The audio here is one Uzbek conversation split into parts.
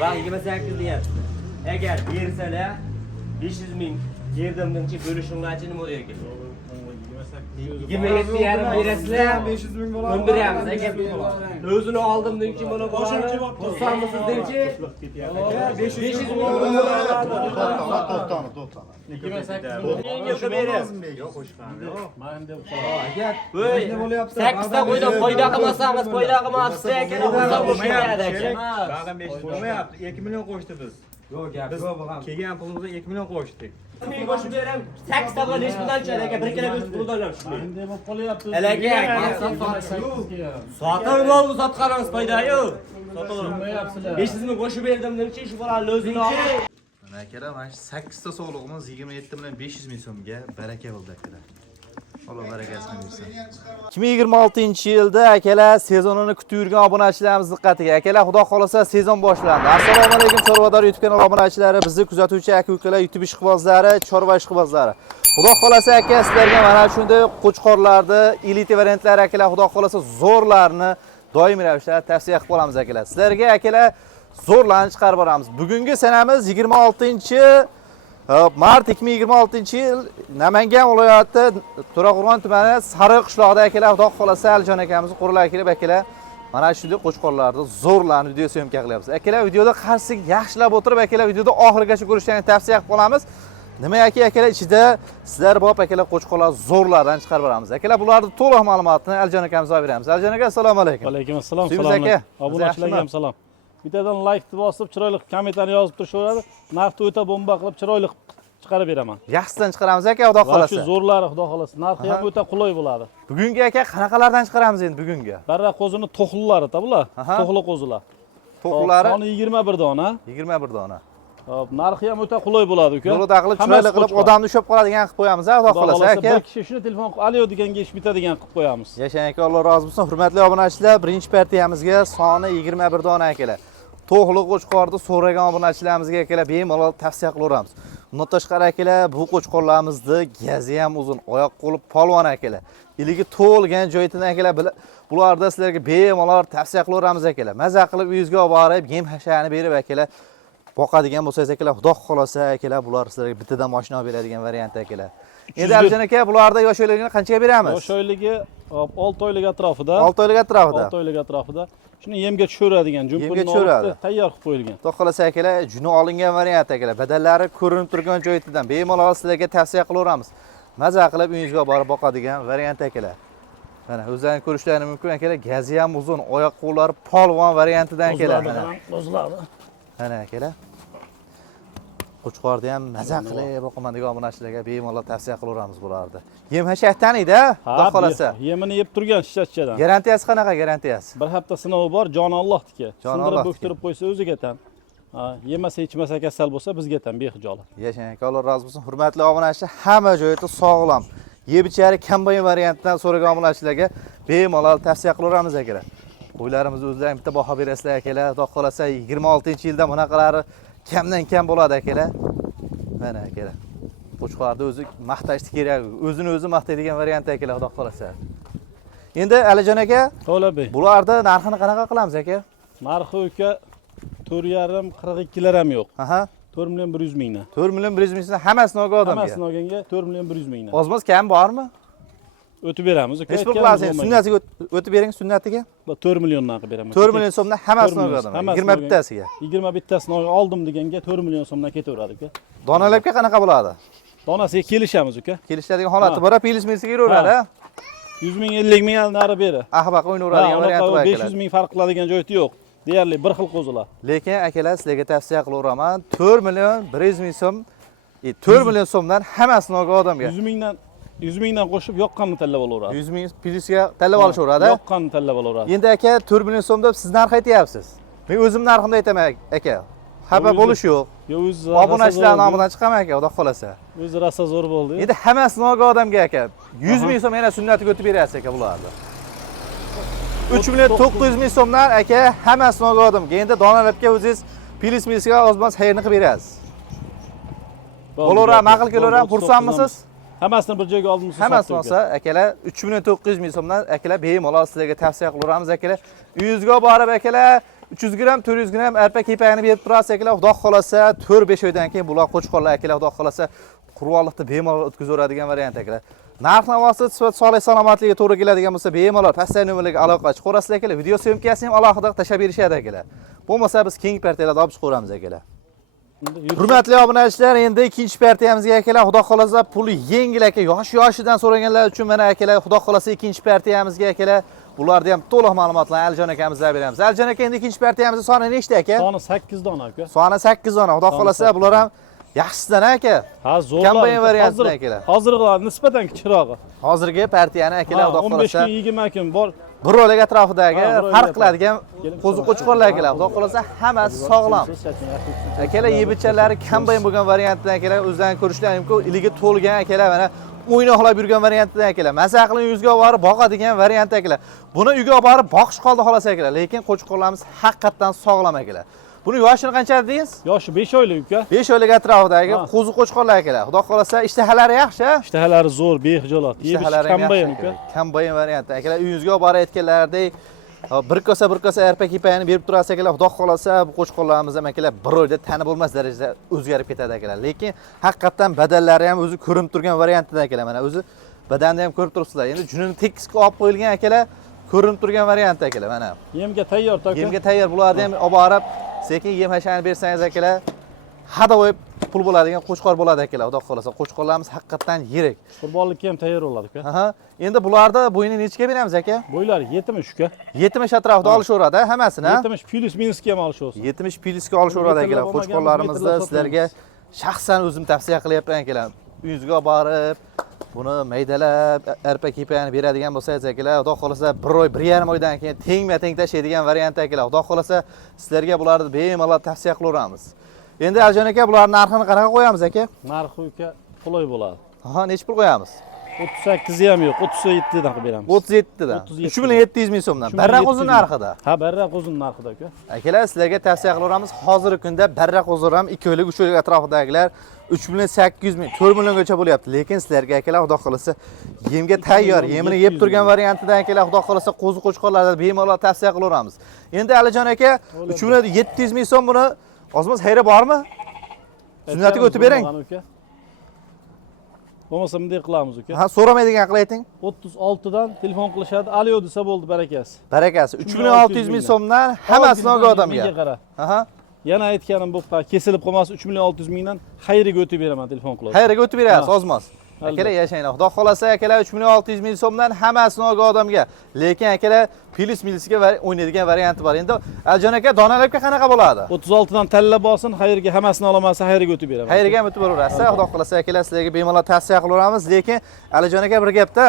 Bak 28 deyapti. Agar bersalar 500 ming yerdimdan-chi bo'lishinglarchi nima deydi? 27 yarim berasizlar. 500 ming bo'ladi. Undiramiz aka. O'zini oldimdan-chi mana bo'ladi. Xursandmisiz deychi? 500 ming bo'ladi. To'xtani. 28 ming yengilga berasiz. Yo'q, qo'shqani. Men deb Voy, 8 ta qo'ydan foyda qilmasangiz, foyda qilmabsiz aka. Xursand bo'lmayapti aka. Ba'zan 5 bo'lmayapti. 2 million qo'shdi biz. Yo'q, gap Biz yo'q bo'lgan. kelgan pulimizni 2 million qo'shdik. Men qo'shib beram. 8 ta qilish bilan aka, bir kilo o'z puldan olamiz. deb qolyapti. Aka, sotib oldi sotganingiz foyda yo'q. Tushunmayapsizlar. 500 ming qo'shib berdim dechi, shu bolani o'zini olib. Mana akalar, mana shu 8 ta sog'lig'imiz 27 million 500 ming so'mga baraka bo'ldi akalar. Alloh barakasini bersin. 2026-yilda akalar sezonini kutib yurgan obunachilarimiz diqqatiga. Akalar, xudo xolasa sezon boshlandi. Assalomu alaykum Chorvador YouTube kanali obunachilari, bizni kuzatuvchi aka-ukalar, YouTube ishqibozlari, chorva ishqibozlari. Xudo xolasa aka sizlarga mana shunday qo'chqorlarni elite variantlari akalar, xudo xolasa zo'rlarni doimiy ravishda tavsiya qilib qolamiz akalar. Sizlarga akalar zo'rlarni chiqarib boramiz. Bugungi sanamiz 26-mart 2026-yil Namangan viloyati To'raqo'rg'on tumani Sariq qishlog'ida akalar, xudo xolasa Alijon akamiz qo'rlar kelib akalar mana shunday qo'chqorlarni zo'rlarni video syomka qilyapmiz. Akalar, videoda qarsiga yaxshilab o'tirib akalar, videoda oxirigacha ko'rishlarni tavsiya qilib qolamiz. Nima akalar, ichida sizlar bor akalar qo'chqorlar zo'rlardan chiqarib boramiz. Akalar, bularning to'liq ma'lumotini Alijon akamizga beramiz. Alijon aka, assalomu alaykum. Va alaykum assalom. Suymiz aka. Obunachilarga ham salom. Bittadan like bosib, chiroyli kommentarni yozib turishaveradi. Narxni o'ta bomba qilib, chiroyli chiqarib beraman. Yaxshisidan chiqaramiz aka, xudo Va xolasa. shu zo'rlari xudo xolasa. Narxi ham o'ta qulay bo'ladi. Bugungi aka qanaqalardan chiqaramiz endi bugungi? Barra qo'zini to'xlilari bular. To'xli qo'zilar. To'qlari soni 21 dona. 21 dona. Hop, narxi ham o'ta qulay bo'ladi uka. Yo'lda qilib, chiroyli qilib odamni ushab qoladigan qilib qo'yamiz, xudo xolasa aka. Bir kishi shuni telefon "Alo" deganga ish bitadigan qilib qo'yamiz. Yashang aka, Alloh rozi bo'lsin. Hurmatli obunachilar, birinchi partiyamizga soni 21 dona akalar. To'g'li qo'chqorni so'ragan obunachilarimizga akalar bemalol tavsiya qilaveramiz. Undan tashqari akalar, bu qo'chqorlarimizni gazi ham uzun, oyoq qo'li polvon akalar. Iligi to'lgan joyidan akalar, bularda sizlarga bemalol tavsiya qilaveramiz akalar. Maza qilib uyingizga olib borib, yem hashani berib akalar boqadigan bo'lsangiz akalar, xudo xolasa akalar, bular sizlarga bittadan mashina olib beradigan variant akalar. Endi Alijon aka, bularda yosh oyligini qanchaga beramiz? Yosh oyligi 6 oylik atrofida. 6 oylik atrofida. 6 oylik atrofida. Shuni yemga tushiradigan, jumpini tayyor qilib qo'yilgan. Xudo xolasa akalar, juni olingan variant akalar. Badallari ko'rinib turgan joyidan bemalol sizlarga tavsiya qilaveramiz. Maza qilib uyingizga borib boqadigan variant akalar. Mana o'zlaringiz ko'rishlaringiz mumkin akalar, gazi ham uzun, oyoq qo'llari polvon variantidan akalar. Qo'zlari. Mana akalar. Qo'chqorni ham maza qilib boqaman degan obunachilarga bemalol tavsiya qilaveramiz bularni. Yem hashak taniydi, xudo xolasa. Yemini yeb turgan shishachadan. Garantiyasi qanaqa garantiyasi? Bir hafta sinovi bor, joni Allohniki. Sindirib bo'ktirib qo'ysa o'ziga tan. Yemasa ichmasa kasal bo'lsa bizga tan behijolat. Yashang aka, Alloh rozi bo'lsin. Hurmatli obunachilar, hamma joyda sog'lom, yeb ichari kombayn variantidan so'ragan obunachilarga bemalol tavsiya qilaveramiz akalar. Qo'ylarimizni o'zlaring bitta baho berasizlar akalar. Xudo xolasa 26-yilda bunaqalari kamdan kam bo'ladi akalar. Mana akalar. Qo'chqorni o'zi maqtashni kerak, o'zini o'zi maqtaydigan variant akalar, xudo xolasa. Endi Alijon aka, To'labey. bularni narxini qanaqa qilamiz aka? Narxi uka 4,5-42 lar ham yo'q. Aha. 4 million 100 mingdan. 4 million 100 mingdan hammasini olgan odamga. Hammasini olganga 4 million 100 mingdan. Ozmoz kam bormi? O'tib beramiz uka. Hech bir qilasiz, sunnatiga o'tib bering, sunnatiga. 4 milliondan qilib beraman. 4 million so'mdan hammasini olgan odam. 21 tasiga. 21 tasini oldim deganga 4 million so'mdan ketaveradi uka. Donalarga qanaqa bo'ladi? Donasiga kelishamiz uka. Kelishadigan holati bor, pilis milsiga yuraveradi. 100 ming 50 ming narxi beri. Ahbaq o'ynaveradigan varianti bor. 500 ming farq qiladigan joyi yo'q. Deyarli bir xil qo'zilar. Lekin akalar, sizlarga tavsiya qilaveraman, 4 million 100 ming so'm, 4 million so'mdan hammasini olgan odamga. 100 mingdan qo'shib yoqqanini tanlab olaveradi. 100 ming pilisga tanlab olishaveradi. Yoqqanini tanlab olaveradi. Endi aka 4 million so'm deb siz narx aytyapsiz. Men o'zim narximni aytaman aka. Xafa bo'lish yo'q. Obunachilar nomidan chiqaman aka, xudo xolasa. O'zi rosa zo'r bo'ldi. Endi hammasini olgan odamga aka 100 ming so'm yana sunnatiga o'tib berasiz aka bularni. 3 million 900 ming so'mdan aka hammasini olgan odamga. Endi donalabga o'zingiz pilis milsiga ozmas xayrni qilib berasiz. Bo'laveradi, ma'qul kelaveradi, xursandmisiz? Hammasini bir joyga oldimiz. Hammasini olsa akalar 3 million 900 ming so'mdan akalar bemalol sizlarga tavsiya qilaveramiz akalar. Uyingizga borib akalar 300 gram, 400 gram arpa kepagini berib turasiz akalar. Xudo xolasa 4-5 oydan keyin bular qo'chqorlar akalar, xudo xolasa qurbanlikni bemalol o'tkazaveradigan variant akalar. Narx-navosi sifat sog'lik salomatligiga to'g'ri keladigan bo'lsa, bemalol pastdagi nomerlarga aloqa chiqarasizlar akalar. Video syomkasini ham alohida tashlab berishadi akalar. Bo'lmasa biz keyingi partiyalarda olib chiqaveramiz akalar. Hurmatli obunachilar, endi ikkinchi partiyamizga akalar, xudo xolasa puli yengil aka, yosh-yoshidan so'raganlar uchun mana akalar, xudo xolasa ikkinchi partiyamizga akalar, bularda ham to'liq ma'lumotlarni Alijon akamizdan beramiz. Alijon aka, endi ikkinchi partiyamizning soni nechta aka? Soni 8 dona aka. Soni 8 dona. Xudo xolasa bular ham yaxshisidan aka. Ha, zo'r. Kombayn variantida akalar. Hozirgilar nisbatan kichirog'i. Hozirgi partiyani akalar, xudo 15 xolasa kun 20 kun bor. bir oylik atrofidagi farq qiladigan qo'ziqo'chqorlar akalar. Xudo xolasa hammasi sog'lom. Akalar yebichalari kombayn bo'lgan variantdan akalar, o'zlaringiz ko'rishlaring mumkin. Iliga to'lgan akalar, mana o'ynoqlab yurgan variantdan akalar. Maza qilib yuzga olib borib boqadigan variant akalar. Buni uyga olib borib boqish qoldi xolos akalar, lekin qo'chqorlarimiz haqiqatan sog'lom akalar. Buni yoshini qancha dedingiz? Yoshi 5 oylik uka. 5 oylik atrofidagi qo'ziqo'chqorlar akalar. Xudo xolasa ishtahalari yaxshi. Ishtahalari zo'r, behijolat. Ishtahalari kombayn uka. Kombayn variant akalar. Uyingizga olib borayotganlaridek bir kosa arpa kepagini berib turasiz akalar. Xudo xolasa bu qo'chqorlarimiz ham akalar bir oyda tanib bo'lmas darajada o'zgarib ketadi akalar. Lekin haqiqatan badallari ham o'zi ko'rinib turgan variantida akalar. Mana o'zi badanni ham ko'rib turibsizlar. Endi junini tekisga olib qo'yilgan akalar, ko'rinib turgan variant akalar mana. Yemga tayyor taka. Yemga tayyor. Bularni ham olib borib sekin yem hashani bersangiz akalar, hadovoy pul bo'ladigan qo'chqor bo'ladi akalar. Xudo xolasa qo'chqorlarimiz haqiqatan yirik. Qurbonlikka ham tayyor bo'ladi uka. Aha. Endi bularda bo'yini nechaga beramiz aka? Bo'ylari 70 uka. 70 atrofida olishaveradi hammasini. 70 plus minusga ham olishaversin. 70 plusga olishaveradi akalar. Qo'chqorlarimizni sizlarga shaxsan o'zim tavsiya qilyapman akalar. Uyingizga borib, buni maydalab, arpa kepagini beradigan bo'lsangiz akalar, xudo xolasa 1 oy, 1,5 oydan keyin tengma-teng tashlaydigan variant akalar. Xudo xolasa sizlarga bularni bemalol tavsiya qilaveramiz. Endi Alijon aka, bularning narxini qanaqa qo'yamiz aka? Narxi uka qulay bo'ladi. Aha, necha pul qo'yamiz? 38 ham yo'q, 37 dan qilib beramiz. 37 dan. 3700 ming so'mdan. Barra qo'zin narxida. Ha, barra qo'zin narxida uka. Akalar, sizlarga tavsiya qilaveramiz. Hozirgi kunda barra qo'zin ham 2 oylik, 3 oylik atrofidagilar 3,8 ming, 4 milliongacha bo'lyapti. Lekin sizlarga akalar, xudo xolasa yemga tayyor, yemini yeb turgan variantidan akalar, xudo xolasa qo'zi-qo'chqorlardan bemalol tavsiya qilaveramiz. Endi Alijon aka, 3,700 ming so'm buni ozmoz xayri bormi? Sunnatiga o'tib bering. Bo'lmasa bunday qilamiz uka. Ha, so'ramaydigan qilib ayting. 36 dan telefon qilishadi. Aliyo desa bo'ldi, barakasi. Barakasi. 3600 ming so'mdan hammasi noga odamga. Aha. Yana aytganim bu kesilib qolmasa 3,600 mingdan xayriga o'tib beraman telefon qilib. Xayriga o'tib berasiz, ozmoz. Akalar yashanglar. Xudo xolasa akalar 3,600 ming so'mdan hammasi noga odamga. Lekin akalar plus minusga o'ynaydigan varianti bor. Endi Alijon aka, donalarga qanaqa bo'ladi? 36 dan tanlab olsin, xayriga hammasini olamasa xayriga o'tib beraman. Xayriga ham o'tib beraverasiz. Xudo xolasa akalar sizlarga bemalol tavsiya qilaveramiz. Lekin Alijon aka bir gapda,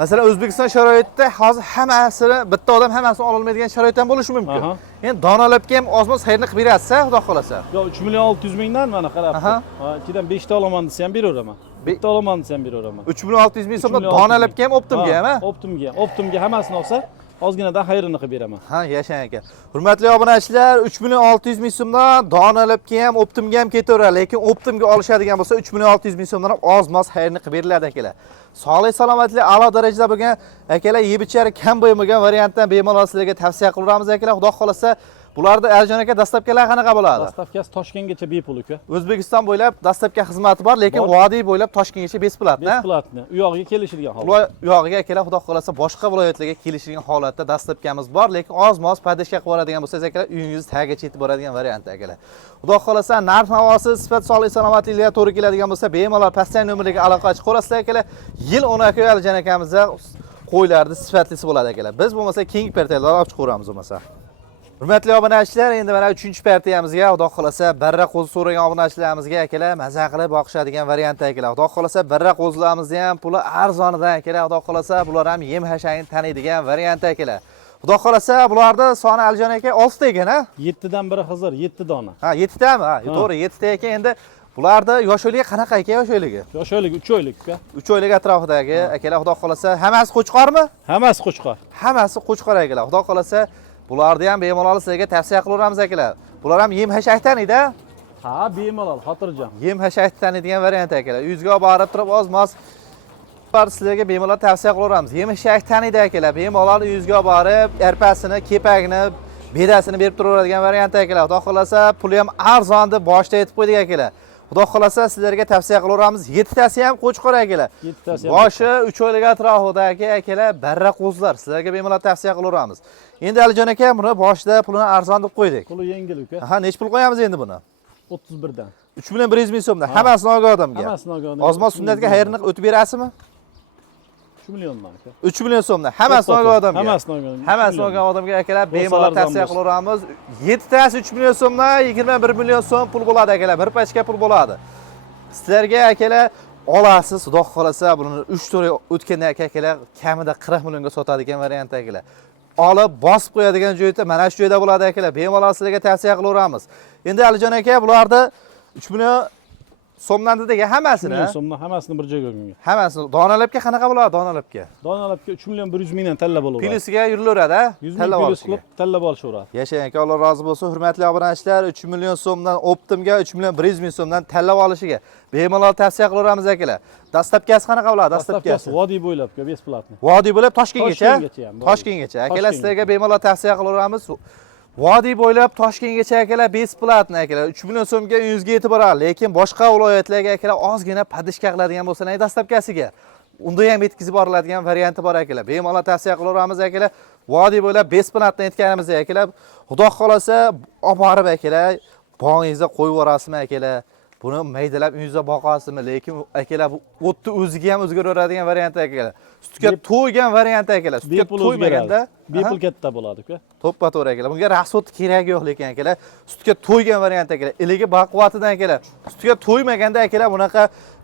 masalan O'zbekiston sharoitida hozir hammasini bitta odam hammasini ola olmaydigan sharoit ham bo'lishi mumkin. Endi donalabga ham ozmoz xayrni qilib berasiz, xudo xolasa. Yo, 3,600 mingdan mana qarab. Ha, ichidan 5 ta olaman desa ham beraveraman. Bitta olaman desa ham beraveraman. 3,600 ming so'mdan donalabga ham, optimga ham, ha? Optimga hammasini olsa, ozginadan xayrini qilib beraman. Ha, yashang aka. Hurmatli obunachilar, 3,600 ming so'mdan donalabga ham, optimga ham ketaveradi, lekin optimga olishadigan bo'lsa 3,600 ming so'mdan ham ozmoz xayrini qilib beriladi akalar. Sog'lik salomatlik a'lo darajada bo'lgan akalar, yebichari kam bo'lmagan variantdan bemalol sizlarga tavsiya qilaveramiz akalar. Xudo xolasa bularda Alijon aka dastavkalar qanaqa bo'ladi? Dastavkasi Toshkentgacha bepul uka. O'zbekiston bo'ylab dastavka xizmati bor, lekin vodiy bo'ylab Toshkentgacha besplatni. Besplatni. U yog'iga kelishilgan holat. U yog'iga akalar, xudo xolasa boshqa viloyatlarga kelishilgan holatda dastavkamiz bor, lekin oz-moz padishga qilib yuboradigan bo'lsangiz akalar, uyingiz tagigacha yetib boradigan variant akalar. Xudo xolasa narx-navosi, sifat, sog'lik salomatlikka to'g'ri keladigan bo'lsa, bemalol pastdagi nomerlarga aloqa qilib akalar. Yil 10 aka Alijon akamizda qo'ylarni sifatlisi bo'ladi akalar. Biz bo'lmasa keyingi partiyalarni olib chiqaveramiz bo'lmasa. Hurmatli obunachilar, endi mana 3-partiyamizga, xudo xolasa barra qo'zi so'ragan obunachilarimizga akalar maza qilib boqishadigan variant akalar. Xudo xolasa barra qo'zilarimizni ham puli arzonidan akalar, xudo xolasa bular ham yem hashangni taniydigan variant akalar. Xudo xolasa bularda soni Alijon aka 6 ta ekan, ha? 7 dan biri Xizr, 7 dona. Ha, 7 tami? Ha, to'g'ri, 7 ta ekan. Endi bularda yosh oyligi qanaqa ekan yosh oyligi? Yosh oyligi 3 oylik uka. 3 oylik atrofidagi akalar, xudo xolasa hammasi qo'chqormi? Hammasi qo'chqor. Hammasi qo'chqor akalar. Xudo xolasa bularni ham bemalol sizlarga tavsiya qilaveramiz akalar. Bular ham yem hashak taniydi. Ha, bemalol, xotirjam. Yem hashak taniydigan variant akalar. Uyingizga borib turib oz-moz sizlarga bemalol tavsiya qilaveramiz. Yem hashak taniydi akalar. Bemalol uyingizga borib arpasini, kepagini bedasini berib turaveradigan variant akalar. Xudo xolasa puli ham arzon deb boshda aytib qo'ydik akalar. Xudo xolasa sizlarga tavsiya qilaveramiz. 7 tasi ham qo'chqor akalar. 7 tasi ham. Boshi 3 oylik atrofida akalar barra qo'zlar. Sizlarga bemalol tavsiya qilaveramiz. Endi Alijon aka buni boshida pulini arzon deb qo'ydik. Puli yengil uka. Ha, nech pul qo'yamiz endi buni? 31 dan. 3 million 100 ming so'mdan. Hammasini olgan odamga. Hammasini olgan odamga. Ozmon sunnatga xayrini o'tib berasizmi? 3 milliondan aka. 3 million so'mdan. Hammasini olgan odamga. Hammasini olgan. Hammasini olgan odamga akalar bemalol arzon tavsiya bo'lsin. qilaveramiz. 7 tasi 3 million so'mdan 21 million so'm pul bo'ladi akalar. Bir pachka pul bo'ladi. Sizlarga akalar olasiz, xudo xolasa buni 3 to'ra o'tganda akalar kamida 40 millionga sotadigan variant akalar. Olib bosib qo'yadigan joyda mana shu joyda bo'ladi akalar. Bemalol sizlarga tavsiya qilaveramiz. Endi Alijon aka bularni 3 million so'mdan dediga hammasini. 3 million so'mdan hammasini bir joyga olgan. Hammasini donalabga qanaqa bo'ladi donalabga? Donalabga 3 million 100 mingdan talla bo'laveradi. Pilisiga yurilaveradi, 100 ming talla pilis olishga. qilib tallab olishaveradi. Yashang aka, Alloh rozi bo'lsin. Hurmatli obunachilar, 3 million so'mdan Optimga 3 million 100 ming so'mdan tallab olishiga bemalol tavsiya qilaveramiz akalar. Dastlabkasi qanaqa bo'ladi? Dastlabkasi Vodiy bo'ylabga besplatni. Vodiy bo'lib Toshkentgacha. Toshkentgacha ham. Toshkentgacha. Akalar Toshkentgacha. sizlarga bemalol tavsiya qilaveramiz. Vodiy bo'ylab Toshkentgacha akalar besplatni akalar. 3 million so'mga uyingizga yetib boradi, lekin boshqa viloyatlarga akalar ozgina podishka qiladigan bo'lsa, dastlabkasiga unda ham yetkazib boriladigan varianti bor akalar. Bemalol tavsiya qilaveramiz akalar. Vodiy bo'ylab besplatni aytganimizda akalar, xudo xolasa olib borib akalar, bog'ingizga qo'yib yuborasizmi akalar? Buni maydalab uyingizda boqasizmi? Lekin akalar bu o'tni o'ziga ham o'zgaraveradigan variant akalar. Sutga to'ygan variant akalar. Sutga to'ymaganda bepul katta bo'ladi uka. To'ppa to'g'ri akalar. Bunga rasxod kerak yo'q lekin akalar. Sutga to'ygan variant akalar. Iligi baquvvatidan akalar. Sutga to'ymaganda akalar bunaqa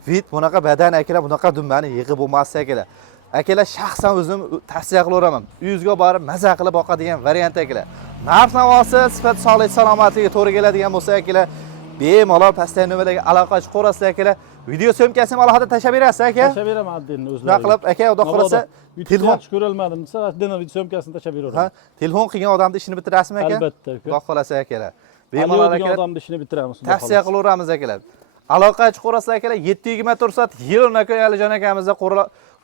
vid, bunaqa badan akalar, bunaqa dumbani yig'ib bo'lmas akalar. Akalar shaxsan o'zim tavsiya qilaveraman. Uyingizga borib maza qilib boqadigan variant akalar. Narx-navosi, sifat, sog'lik, salomatligi to'g'ri keladigan bo'lsa akalar, bemalol pastdagi nomerlarga aloqa qilib qo'rasizlar akalar. Video syomkasini alohida tashlab berasiz aka? Tashlab beraman addenni o'zlari. Nima qilib aka, xudo xolasa telefon ko'rolmadim desa, addenni video syomkasini tashlab Ha, beraman. telefon qilgan odamni ishini bitirasizmi aka? Albatta aka. Xudo xolasa akalar. Bemalol akalar odamni ishini bitiramiz. tavsiya qilaveramiz akalar. Aloqa qilib qo'rasizlar akalar. 724 soat yilni aka Alijon akamizda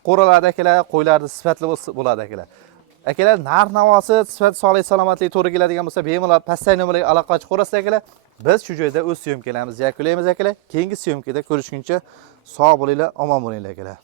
qo'raladi akalar, qo'ylarni sifatli bo'ladi akalar. Akalar narx-navosi, sifat, sog'lik, salomatlik to'g'ri keladigan bo'lsa, bemalol pastdagi nomerlarga aloqa qilib qo'rasizlar akalar. Biz shu joyda o'z syomkalarimizni yakunlaymiz akalar. Keyingi syomkada ko'rishguncha sog' bo'linglar, omon bo'linglar akalar.